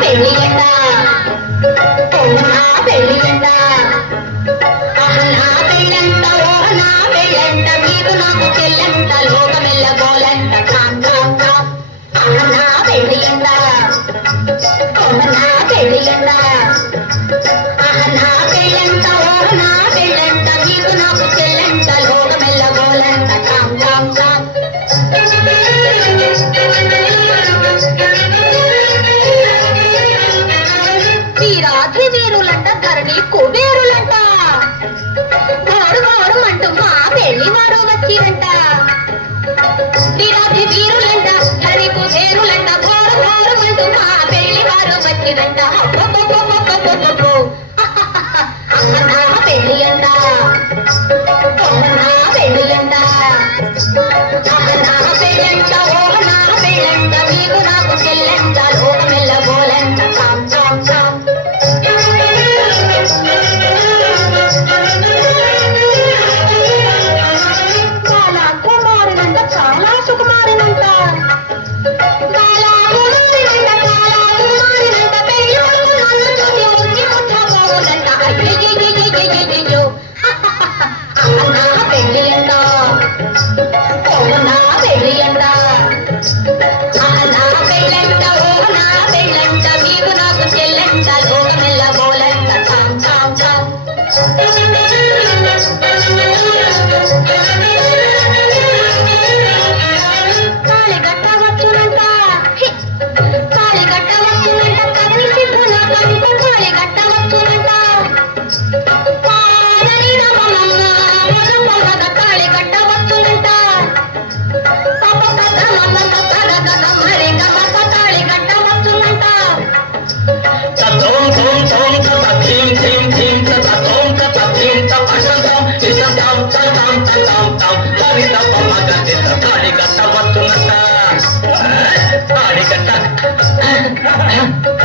పెళ్ళియంట పెళ్ళియంట నా పెళ్ళంట ఓ నా పెళ్ళంట మీకు నాకు చెల్లంట లోకమెల్ల గోలంట నా పెళ్ళియంట నా పెళ్ళియంట నా పెళ్ళంట ఓ నా పెళ్ళంట మీకు నాకు చెల్లంట లోకమెల్ల గోలంట ఈ రాత్రి వీరులంట ధరణి కుబేరులంట వారు వారు అంటూ మా పెళ్లి వారు వచ్చిరంట ఈ రాత్రి వీరులంట ధరణి కుబేరులంట వారు వారు అంటూ మా పెళ్లి వారు వచ్చిరంట నా పెళ్లి అంట నా పెళ్లి అంట నా పెళ్ళంట ఓ నా పెళ్ళంట మీకు నాకు చెల్లంట లోకమెల్ల గోలంట కుమారునంట చాలా సుకుమారునంట చాలా కుమారునంట చాలా కుమారునంట పెళ్లి వరకు నన్ను చూసి ముద్దు ముట్టబోవునంట అయ్యయ్యో నా పెళ్లి అంట నా పెళ్లి అంట నా పెళ్ళంట ఓ నా పెళ్ళంట మీకు నాకు చెల్లంట లోకమెల్ల గోలంట కాళిగట్ట వచ్చునంట కాళిగట్ట వచ్చునంట కదలి సిద్ధుల కంట కాళిగట్ట వచ్చునంట పాలని నమమమ్మ మగ మగ కాళిగట్ట వచ్చునంట మరి గమక కాళిగట్ట వచ్చునంట కాళిగట్ట